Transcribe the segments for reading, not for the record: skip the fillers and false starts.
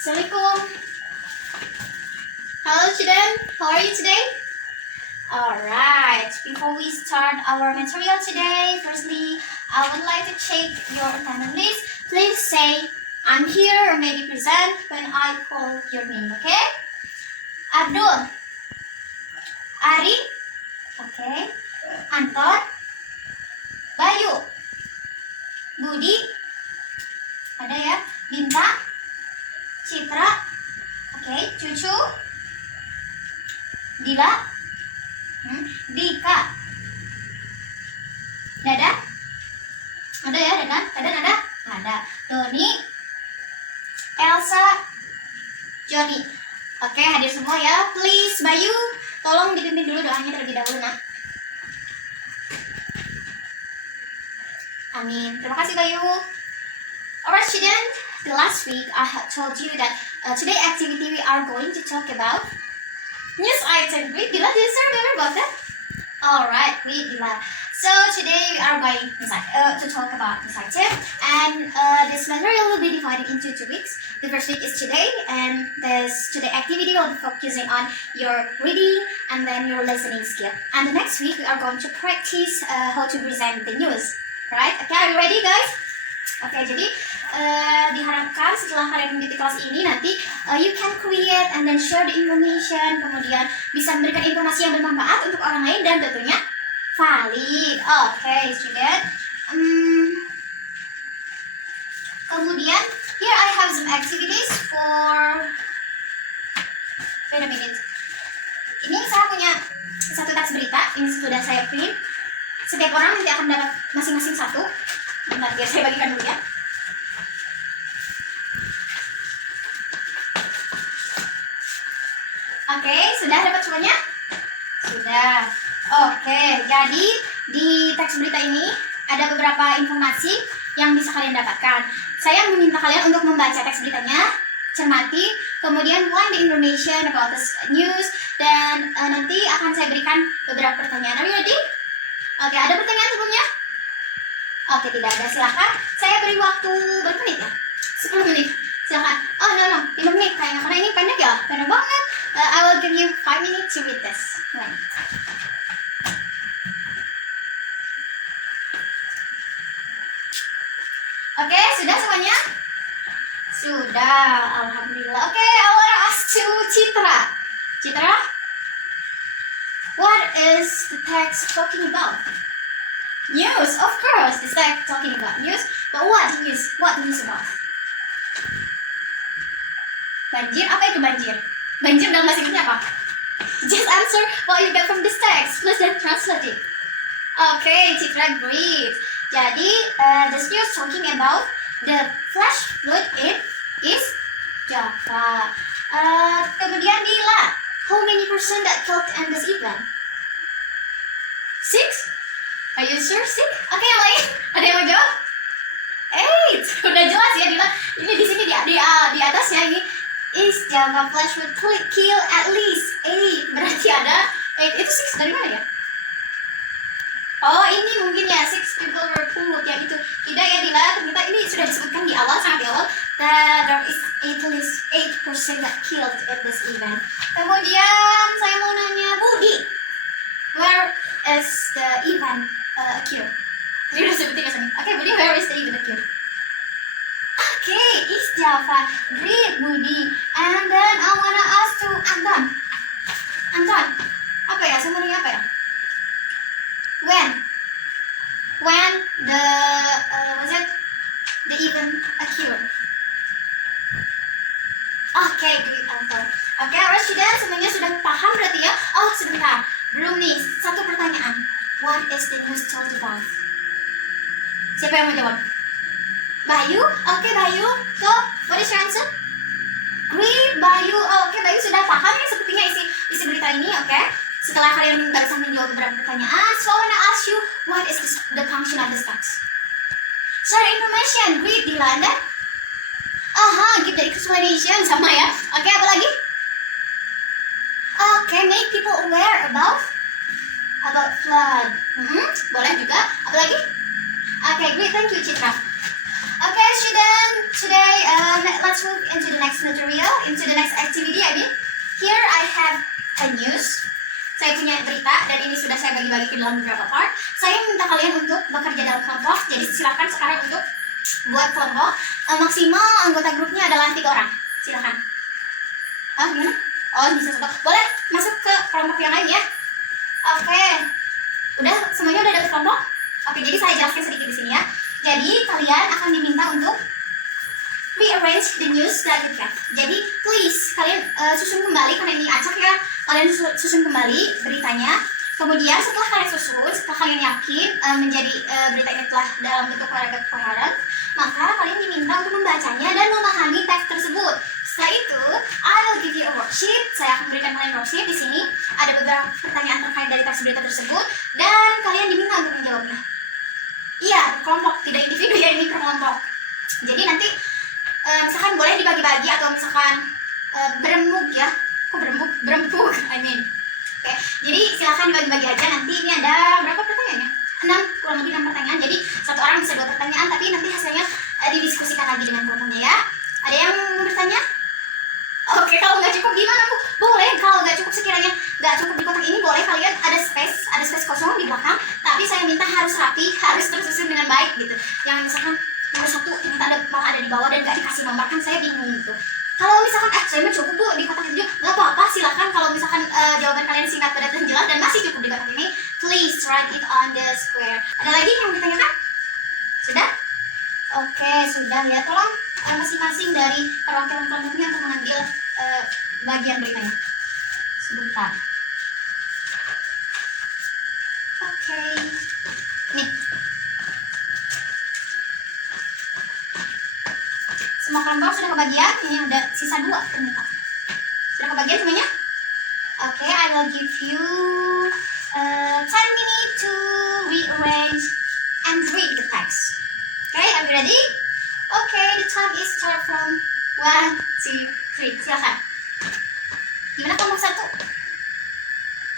Assalamualaikum. Hello student, how are you today? Alright, before we start our material today, firstly, I would like to check your attendance list. Please say, I'm here or maybe present when I call your name, okay? Abdul, Ari, okay, Anton, Bayu, Budi, ada ya, Binta, Citra, okay, Cucu, Dila, Dika, Dadan, ada ya, Dadan ada, Doni, Elsa, Joni. Oke, hadir semua ya. Please, Bayu, tolong dipimpin dulu doanya terlebih dahulu, nak. Amin. Terima kasih, Bayu. Alright, student. The last week I had told you that today activity we are going to talk about news item. Great, Dila, do you still remember about that? Alright, great, Dila. So today we are going to talk about this item, and this material will be divided into 2 weeks. The first week is today, and today activity will be focusing on your reading and then your listening skill. And the next week we are going to practice how to present the news. Right? Okay, are you ready, guys? Oke, jadi diharapkan setelah kalian mengikuti kelas ini nanti you can create and then share the information, kemudian bisa memberikan informasi yang bermanfaat untuk orang lain dan tentunya valid. Oke, student. Kemudian here I have some activities for. Wait a minute. Ini saya punya satu teks berita. Ini sudah saya print. Setiap orang nanti akan dapat masing-masing satu. Bentar, biar saya bagikan dulu ya. Oke, sudah dapat semuanya? Sudah. Oke, jadi di teks berita ini ada beberapa informasi yang bisa kalian dapatkan. Saya meminta kalian untuk membaca teks beritanya, cermati, kemudian find the information about this news, dan nanti akan saya berikan beberapa pertanyaan. Are you ready? Oke, ada pertanyaan sebelumnya? Oke, tidak ada. Silakan. Saya beri waktu berapa menit ya? 10 menit. Silakan. Oh, no. 5 menit kayaknya. Karena ini pendek ya. Pendek banget. I will give you 5 minutes to read this. Right. Oke, sudah semuanya? Sudah. Alhamdulillah. Oke, I want to ask to Citra. Citra? What is the text talking about? News, of course. It's like talking about news. But what news? What news about? Banjir? Apa itu banjir? Banjir dalam bahasa Inggrisnya apa? Just answer what you get from this text. Please then translate it. Okay, Citra, great. Jadi, this news talking about the flash flood in East Java. Kemudian Dila, how many percent that killed in this event? 6? Are you sure 6? Oke, yang lain? Ada yang mau jawab? 8. Udah jelas ya, Dila. Ini di sini di atasnya ini East Java flash would kill at least 8. Berarti ada 8. Itu 6 dari mana ya? Oh, ini mungkin ya 6 people were killed yang itu. Tidak ya, Dila. Ternyata ini sudah disebutkan di awal, sangat di awal. That there is at least 8% that killed at this event. Kemudian saya mau nanya Budi. Where is the event occur? Tadi udah sebutin ya, Sani. Oke, Budi, where is the event occur? Oke, East Java. Great, Budi. And then I wanna ask to Anton. Anton, apa ya? Saya mau nanya apa ya? When the the event occur? Oke, great, Anton. Oke, alright, semuanya sudah paham berarti ya? Oh, sebentar. Belum nih, satu pertanyaan. What is the news told about? Siapa yang mau jawab? Bayu? Oke, Bayu. So, what is your answer? Great, Bayu. Oke, Bayu sudah paham ya sepertinya isi berita ini, oke? Setelah kalian barusan menjawab beberapa pertanyaan, so I wanna ask you, what is the function of this text? Share information. Great, Dila. Dan? Give the explanation. Sama ya. Oke, apa lagi? Oke, make people aware about flood. Boleh juga. Apa lagi? Oke, great. Thank you, Citra. Okay, student. Today, let's move into the next material. dibagi ke dalam beberapa part. Saya minta kalian untuk bekerja dalam kelompok. Jadi silakan sekarang untuk buat kelompok. Maksimal anggota grupnya adalah 3 orang. Silakan. Gimana? Oh, bisa satu. Boleh masuk ke kelompok yang lain ya. Oke. Udah semuanya udah dapat kelompok? Oke, jadi saya jelaskan sedikit di sini ya. Jadi kalian akan diminta untuk rearrange the news that you get. Jadi please kalian susun kembali, karena ini acak ya. Kalian susun kembali beritanya. Kemudian setelah kalian susun, setelah kalian yakin menjadi berita ini telah dalam bentuk paragraf koheren, maka kalian diminta untuk membacanya dan memahami teks tersebut. Setelah itu, I will give you a worksheet. Saya akan berikan kalian worksheet. Di sini ada beberapa pertanyaan terkait dari teks berita tersebut dan kalian diminta untuk menjawabnya. Iya, kelompok, tidak individu ya, ini per kelompok. Jadi nanti misalkan boleh dibagi-bagi atau misalkan berembuk ya. Kok berembuk? I mean. Oke, jadi silakan dibagi-bagi aja. Nanti ini ada berapa pertanyaannya? 6, kurang lebih 6 pertanyaan. Jadi satu orang bisa 2 pertanyaan, tapi nanti hasilnya didiskusikan lagi dengan kelompoknya ya. Ada yang mau bertanya? Oke, kalau nggak cukup gimana Bu? Boleh, kalau nggak cukup sekiranya nggak cukup di kotak ini, boleh kalian ada space kosong di belakang. Tapi saya minta harus rapi, harus tersusun dengan baik gitu. Jangan misalkan nomor 1 ternyata malah ada di bawah dan nggak dikasih nomor, kan saya bingung gitu. Kalau misalkan saya mah cukup Bu di kotak itu, nggak apa-apa, silakan. Kalau misalkan jawaban kalian singkat, padat, dan jelas dan masih cukup di kotak ini, please write it on the square. Ada lagi yang ditanyakan? Sudah? Oke, sudah ya. Tolong masing-masing dari perwakilan kelompoknya untuk mengambil bagian beritanya. Sebentar. Oke. Nih. Semua kelompok sudah kebagian. Ini ada sisa 2 ternyata. Sudah kebagian semuanya? Oke, I will give you 10 minutes to rearrange and read the text. Okay, are you ready? Okay, the time is start from 1, 2, 3. Silakan. Gimana kelompok 1?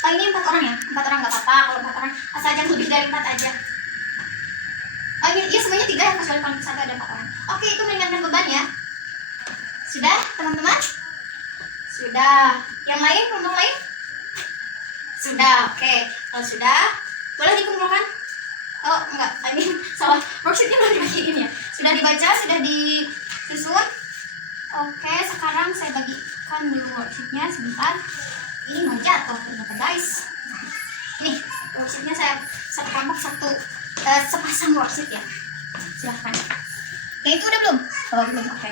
Oh, ini 4 orang ya? 4 orang nggak apa-apa. Kalau 4 orang, asal jangan lebih dari 4 aja. Oh, iya semuanya 3 ya, kecuali kelompok 1 ada 4 orang. Oke, itu meringankan beban ya. Sudah, teman-teman? Sudah. Yang lain, kelompok lain? Sudah, oke. Kalau sudah, boleh dikumpulkan? Oh, enggak, I mean, salah. Worksheetnya belum dibagiin ya. Sudah dibaca, sudah disusun. Oke, sekarang saya bagikan dulu worksheetnya sebentar. Ini mau jatuh ternyata guys. Nih, worksheetnya saya satu kelompok sepasang worksheet ya. Silahkan. Yang itu udah belum? Oh, belum, oke.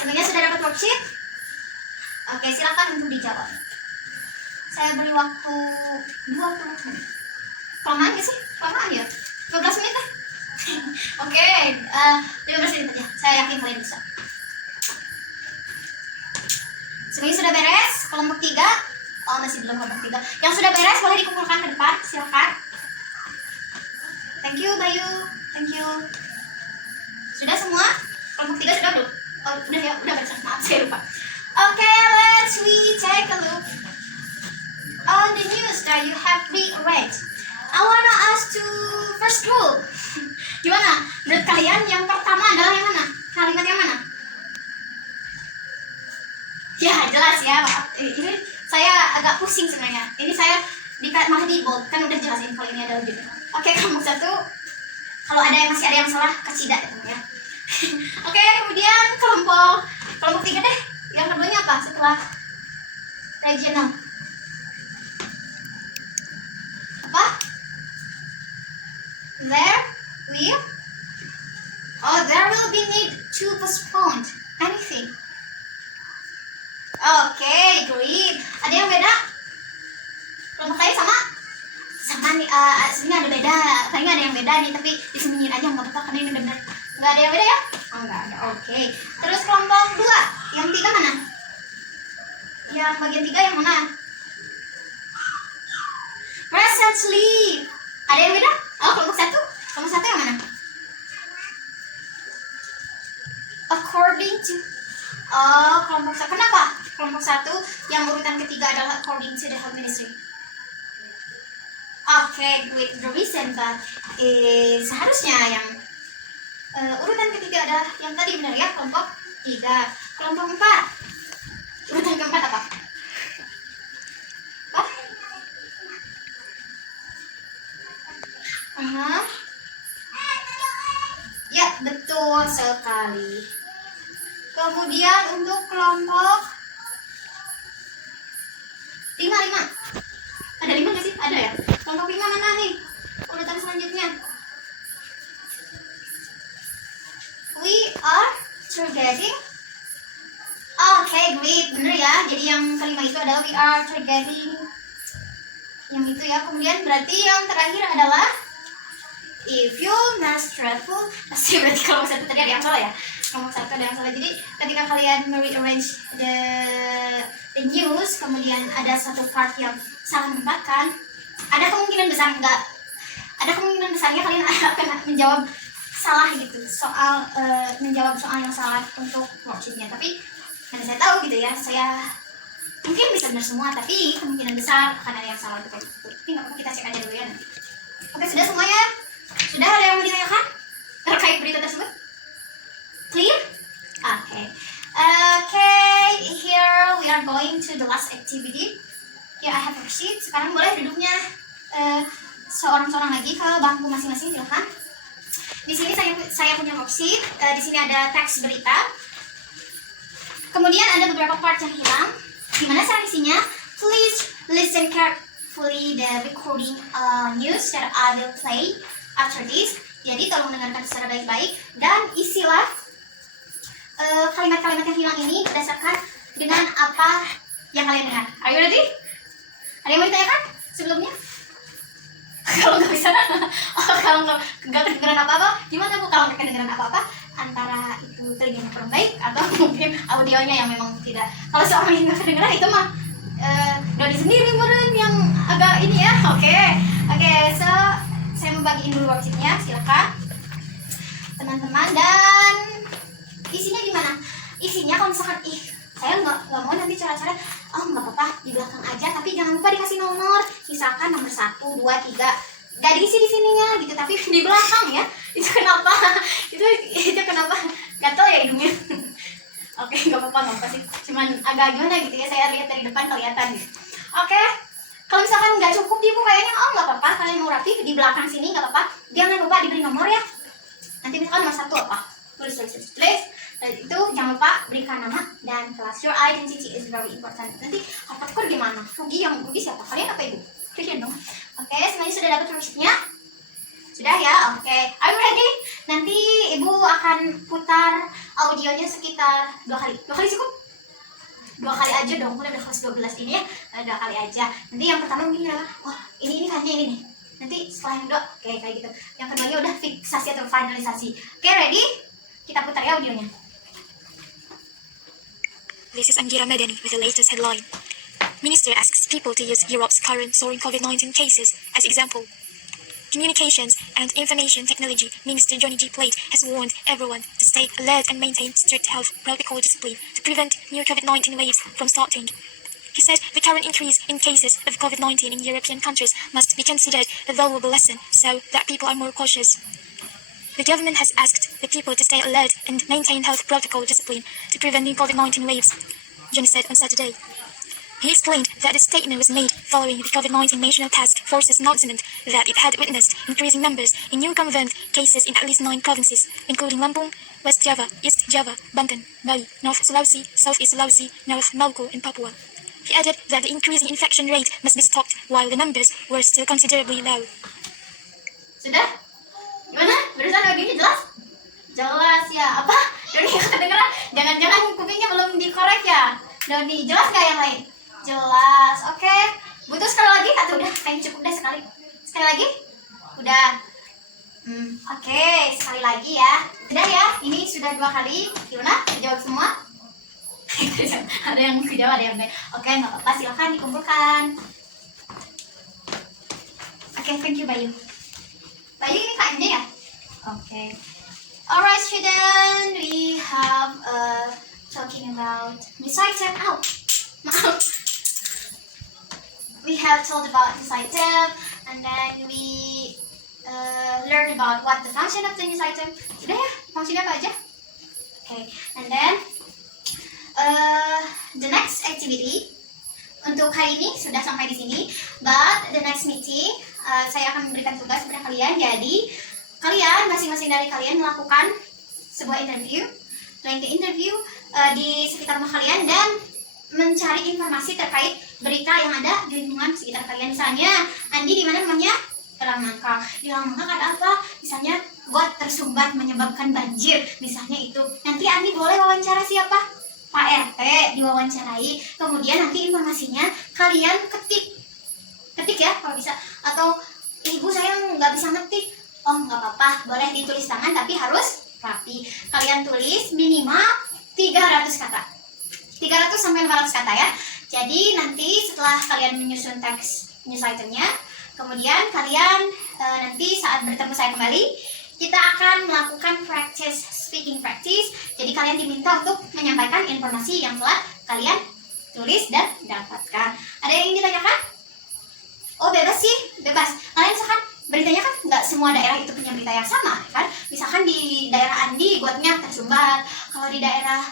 Semuanya sudah dapat worksheet? Oke, silakan untuk dijawab. Saya beri waktu 20 menit. Kelamaan gak sih? Kelamaan ya? 15 menit deh. Oke, 15 menit aja. Saya yakin kalian bisa. Semuanya sudah beres? Kelompok 3? Oh, masih belum kelompok 3. Yang sudah beres boleh dikumpulkan ke depan. Silakan. Thank you, Bayu. Thank you. Sudah semua? Kelompok 3 sudah belum? Oh, udah ya, udah baca. Maaf, saya lupa. Oke, let's we take a look on the news that you have read. I wanna ask to first rule. Gimana? Menurut kalian yang pertama adalah yang mana? Kalimat yang mana? Ya jelas ya. Ini saya agak pusing sebenarnya. Ini saya malah di bold, kan udah jelasin kalau ini adalah judul. Oke, kelompok 1. Kalau masih ada yang salah, kasih ya. Oke, kemudian kelompok 3 deh. Yang keduanya apa setelah regional? Apa? There will be need to postpone anything. Oke, great. Ada yang beda? Kelompok lain sama? Sama nih, sebenarnya ada beda. Kayaknya ada yang beda nih, tapi disembunyiin aja nggak apa-apa karena ini benar-benar nggak ada yang beda ya? Oh, nggak ada. Oke. Terus kelompok 2, yang 3 mana? Yang bagian 3 yang mana? Recently. Ada yang beda? Oh, kelompok 1. Kelompok 1 yang mana? According to. Oh, kelompok 1. Kenapa? Kelompok 1 yang urutan ketiga adalah according to the health ministry. Oke, with the reason that seharusnya yang urutan ketiga adalah yang tadi benar ya, kelompok 3. Kelompok 4. Urutan keempat apa? Ya, betul sekali. Kemudian untuk kelompok 5. Ada 5 nggak sih? Ada ya? Kelompok 5 mana nih? Urutan selanjutnya. We are targeting. Oke, great. Bener ya. Jadi yang kelima itu adalah we are targeting. Yang itu ya. Kemudian berarti yang terakhir adalah if you must travel. Pasti berarti kalau satu tadi ada yang salah ya. Nomor 1 ada yang salah. Jadi ketika kalian rearrange the news, kemudian ada satu part yang salah menempatkan, ada kemungkinan besarnya kalian akan menjawab salah gitu, menjawab soal yang salah untuk worksheetnya. Tapi karena saya tahu gitu ya, saya mungkin bisa benar semua, tapi kemungkinan besar akan ada yang salah untuk itu. Tapi nggak apa-apa, kita cek aja dulu ya nanti. Oke, sudah semuanya? Sudah ada yang mau ditanyakan terkait berita tersebut? Clear? Okay, here we are going to the last activity. Here I have a sheet. Sekarang boleh duduknya seorang-seorang lagi ke bangku masing-masing, silakan. Di sini saya punya worksheet. Di sini ada teks berita. Kemudian ada beberapa part yang hilang. Gimana cara isinya? Please listen carefully the recording news that I will play after this. Jadi tolong dengarkan secara baik-baik dan isilah kalimat-kalimat yang hilang ini berdasarkan dengan apa yang kalian dengar. Are you ready? Ada yang mau ditanyakan sebelumnya? Kalau nggak bisa, kalau nggak kedengeran apa-apa, gimana Bu? Kalau nggak kedengeran apa-apa, antara itu telinga kurang baik atau mungkin audionya yang memang tidak. Kalau seorang yang nggak kedengeran itu mah Dodi sendiri meren yang agak ini ya. Oke, so saya membagiin dulu worksheetnya, silakan teman-teman. Dan isinya gimana? Isinya kalau misalkan saya nggak mau nanti cara-cara, nggak apa-apa di belakang aja, tapi jangan lupa dikasih nomor, misalkan nomor 1, 2, 3, nggak diisi di sininya gitu, tapi di belakang ya. Itu kenapa? itu kenapa? Nggak tahu ya hidungnya. Oke, nggak apa-apa sih, cuman agak gimana gitu ya, saya lihat dari depan kelihatan gitu. Oke, kalau misalkan nggak cukup di buku kayaknya, nggak apa-apa, kalian mau rapi di belakang sini nggak apa-apa, jangan lupa diberi nomor ya. Nanti misalkan nomor 1 apa? Tulis. Dan itu jangan lupa berikan nama dan kelas. Your identity is very important. Nanti harkat kur gimana? Yang rugi siapa? Kalian apa ibu? Kalian dong. Oke, semuanya sudah dapat worksheetnya? Sudah ya? Oke. Are you ready? Nanti ibu akan putar audionya sekitar 2 kali. 2 kali cukup? 2 kali aja dong. Udah kelas 12 ini ya. 2 kali aja. Nanti yang pertama mungkin ya, ini kayaknya ini nih. Nanti setelah yang kedua kayak gitu. Yang keduanya udah fiksasi atau finalisasi. Oke, ready? Kita putar ya audionya. This is Angira Medani with the latest headline. Minister asks people to use Europe's current soaring COVID-19 cases as example. Communications and Information Technology Minister Johnny G. Plate has warned everyone to stay alert and maintain strict health protocol discipline to prevent new COVID-19 waves from starting. He said the current increase in cases of COVID-19 in European countries must be considered a valuable lesson so that people are more cautious. The government has asked the people to stay alert and maintain health protocol discipline to prevent new COVID-19 waves, Johnny said on Saturday. He explained that the statement was made following the COVID-19 National Task Force's announcement that it had witnessed increasing numbers in new confirmed cases in at least 9 provinces, including Lampung, West Java, East Java, Banten, Bali, North Sulawesi, Southeast Sulawesi, North Maluku, and Papua. He added that the increasing infection rate must be stopped while the numbers were still considerably low. Sudah? Gimana? Barusan audionya jelas? Jelas ya. Apa? Doni nggak kedengeran? Jangan-jangan kupingnya belum dikorek ya? Doni, jelas nggak yang lain? Jelas. Oke. Butuh sekali lagi atau udah? Kayaknya cukup deh sekali. Sekali lagi? Udah. Oke, sekali lagi ya. Sudah ya? Ini sudah 2 kali. Gimana? Jawab semua? Ada yang kejawab, ada yang enggak. Oke, nggak apa-apa. Silahkan dikumpulkan. Oke, thank you Bayu. Bayu ini KM-nya ya? Oke. Alright student, we have talking about news item. Maaf. We have told about news item, and then we learn about what the function of the news item. Sudah ya? Fungsinya apa aja? Okay. And then the next activity untuk hari ini sudah sampai di sini. But the next meeting saya akan memberikan tugas kepada kalian. Jadi kalian masing-masing dari kalian melakukan sebuah interview, LinkedIn interview di sekitar rumah kalian dan mencari informasi terkait berita yang ada di lingkungan sekitar kalian. Misalnya Andi di mana rumahnya? Telanmangka. Di Telanmangka ada apa? Misalnya got tersumbat menyebabkan banjir. Misalnya itu. Nanti Andi boleh wawancara siapa? Pak RT diwawancarai. Kemudian nanti informasinya kalian ketik ya kalau bisa. Atau ibu saya nggak bisa ngetik. Oh nggak apa-apa, boleh ditulis tangan tapi harus rapi. Kalian tulis minimal 300 kata. 300 sampai 500 kata ya. Jadi nanti setelah kalian menyusun teks news itemnya, kemudian kalian nanti saat bertemu saya kembali, kita akan melakukan speaking practice. Jadi kalian diminta untuk menyampaikan informasi yang telah kalian tulis dan dapatkan. Ada yang ingin ditanyakan? Oh bebas sih, bebas. Kalian misalkan beritanya kan nggak semua daerah itu punya berita yang sama kan. Misalkan di daerah Andi gotnya tersumbat, kalau di daerah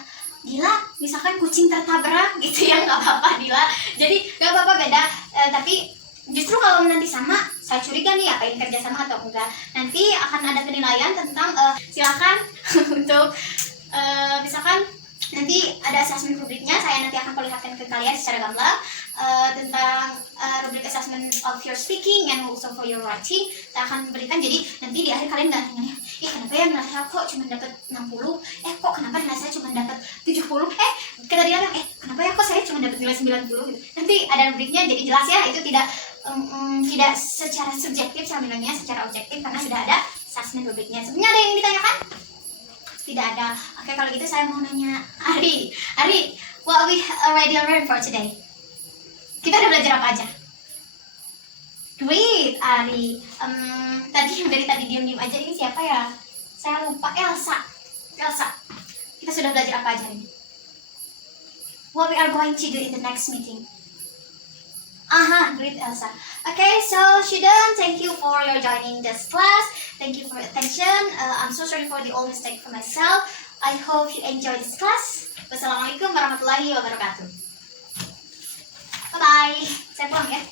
Dila misalkan kucing tertabrak gitu ya, nggak apa-apa Dila. Jadi nggak apa-apa beda. Tapi justru kalau nanti sama, saya curiga nih apa ini kerja sama atau enggak. Nanti akan ada penilaian tentang silakan untuk misalkan nanti ada assessment rubriknya. Saya nanti akan perlihatkan ke kalian secara gamblang tentang rubrik assessment of your speaking and also for your writing. Saya akan berikan, jadi nanti di akhir kalian nggak nanya, kenapa ya nilai saya kok cuma dapat 60, kok kenapa nilai saya cuma dapat 70, kata dia kenapa ya kok saya cuma dapat nilai 90 gitu. Nanti ada rubriknya, jadi jelas ya, itu tidak secara subjektif saya bilangnya, secara objektif karena sudah ada assessment rubriknya. Sebenarnya ada yang ditanyakan? Tidak ada. Oke, kalau gitu saya mau nanya Ari, what we already learned for today? Kita udah belajar apa aja? Great, Ari. Dari tadi diam-diam aja, ini siapa ya? Saya lupa. Elsa. Kita sudah belajar apa aja ini? What we are going to do in the next meeting? Great, Elsa. Okay, so Shidan, thank you for your joining this class. Thank you for your attention. I'm so sorry for the old mistake for myself. I hope you enjoy this class. Wassalamualaikum warahmatullahi wabarakatuh. Bye-bye. Saya pulang ya.